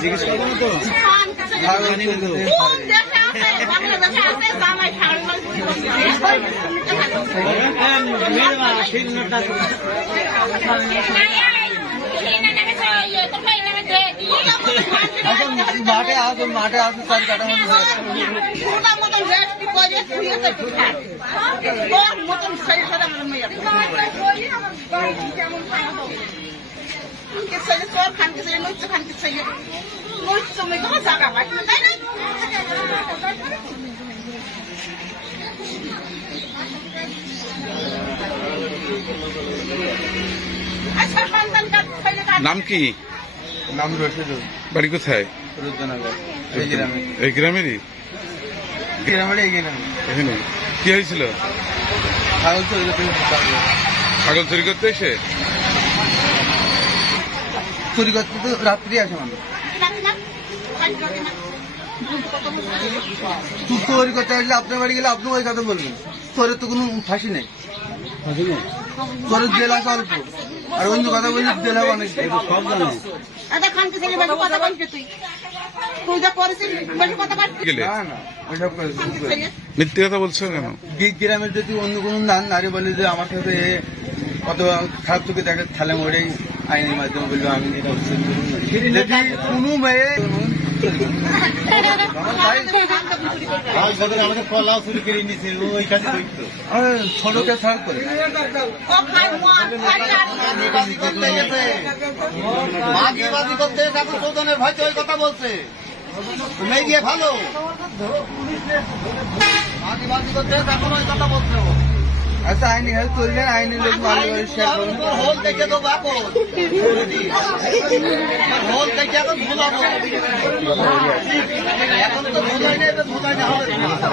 জিজ্ঞেস করবো না তো মাঠে আসো সারি কাটা নাম কি? নাম রশিদুল। বাড়ি কোথায়? রুদ্রনগর। এই গ্রামে। এই গ্রামেরই? গ্রামের এই গ্রামে। এখানে কি হয়েছিল? ছাগল চুরি করতে ছাগল চুরি করতে এসে তো রাত্রি আসে মানুষ চুরি করতে আসলে আপনার বাড়ি গেলে আপনি ওই কথা বলবেন। তোরের তো কোনো ফাঁসি নেই, তোরের জেল আসা অল্প, আর অন্য কথা বললে জেল হবে অনেক। সব জানে মিথ্যে কথা বলছো কেন? গ্রামের যদি অন্য কোনো নারী বলে যে আমার সাথে কত খারাপ চোখে দেখে তাহলে ওটাই আইনের মাধ্যমে বলবো আমি কোনো মেয়ে আমাদের কলাও চুরি করে নিয়েছে ওই কাজে ছোটকে ছাড় করে ভয় ওই কথা বলছে মেয়ে গিয়ে ভালো করতে এখন ওই কথা বলছে। আচ্ছা আইনি হেল্প করবেন, আইনি লোক হোল দেখে দেবো হোল দেখে এখন ভুলাবো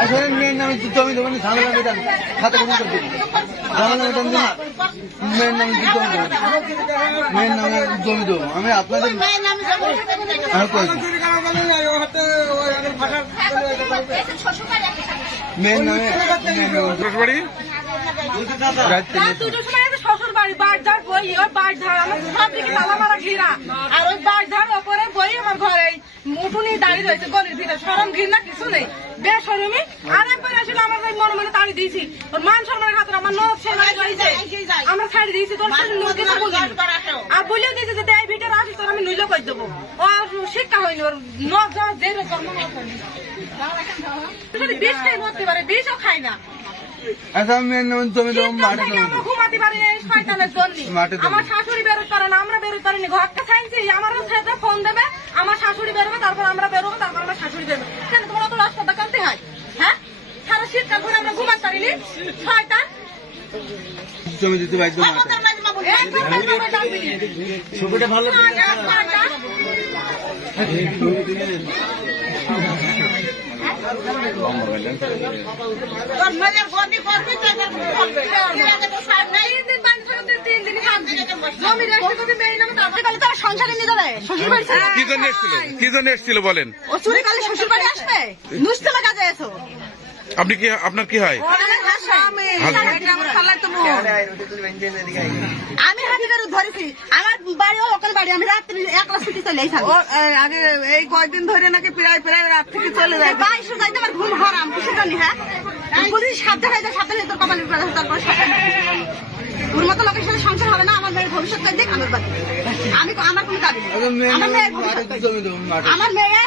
আসলে মেয়ের নামে জমি দেবেন ঝামেলা মেটান খাতে কোনো করতে ঝামেলা মেটান মেয়ের নামে জমি দেবেন মেয়ের নামে জমি দেবো আমি আপনাদের মেয়ের নামে শ্বশুর বাড়ি বাড়ধার বই ওই বাড়ধার আমার সব দিকে তালা মারা ঘিরা আর ওই বাড়ধার ওপরে বই আমার ঘরে উঠুনি দাঁড়িয়ে রয়েছে গলির ভিতরে সরম ঘির না কিছু নেই বেসরমি। আর একবার আসলে আমার ভাই মনে মনে তাড়ি দিয়েছি ওর মান সম্মানের খাতে আমার নখ আমরা ছাড়ি দিয়েছি তোর কিছু বলি আর বলেও দিয়েছি যে এই ভিতরে আসিস তোর আমি নইলে করে দেবো। ওর শিক্ষা হয়নি ওর নখ যাওয়া যে কর্ম বিষ খাই মরতে পারে বিষও খাই না। আচ্ছা মেয়ের নামে জমি দেবো ঘুমাতে পারি শয়তানের জন্য আমার শাশুড়ি বেরোতে পারে না আমরা বেরোতে পারিনি ঘরটা ছাইছি আমারও ছেলে ফোন দেবে আমার শাশুড়ি বেরোবে তারপর আমরা বেরোবো তারপর আমার শাশুড়ি বেরোবে কেন তোমার তো রাস্তাটা কানতে হয় হ্যাঁ সারা শীতকাল ধরে আমরা ঘুমাতে পারিনি শয়তান জমি দিতে বাধ্য ভালো কি জন্য এসেছিল বলেন? আপনি কি আপনার কি হয়? আমি হাতি বেরো ধরেছি আমার বাড়িও লোকাল বাড়ি আমি রাত্রি একলা ছুটি চলে আগে এই কয়েকদিন ধরে নাকি প্রায় রাত থেকে চলে যায় বাইশে যাইতে আমার ঘুম হারাম কিছু জানি। হ্যাঁ বলছি সাবধানে সাবধানে তোর কপালের তারপর ওর মতো লোকের সাথে সংসার হবে না। আমার মেয়ের ভবিষ্যৎ দেখ আমার বাড়ি আমি আমার কোনো দাবি নেই আমার মেয়ের ভবিষ্যৎ আমার মেয়ে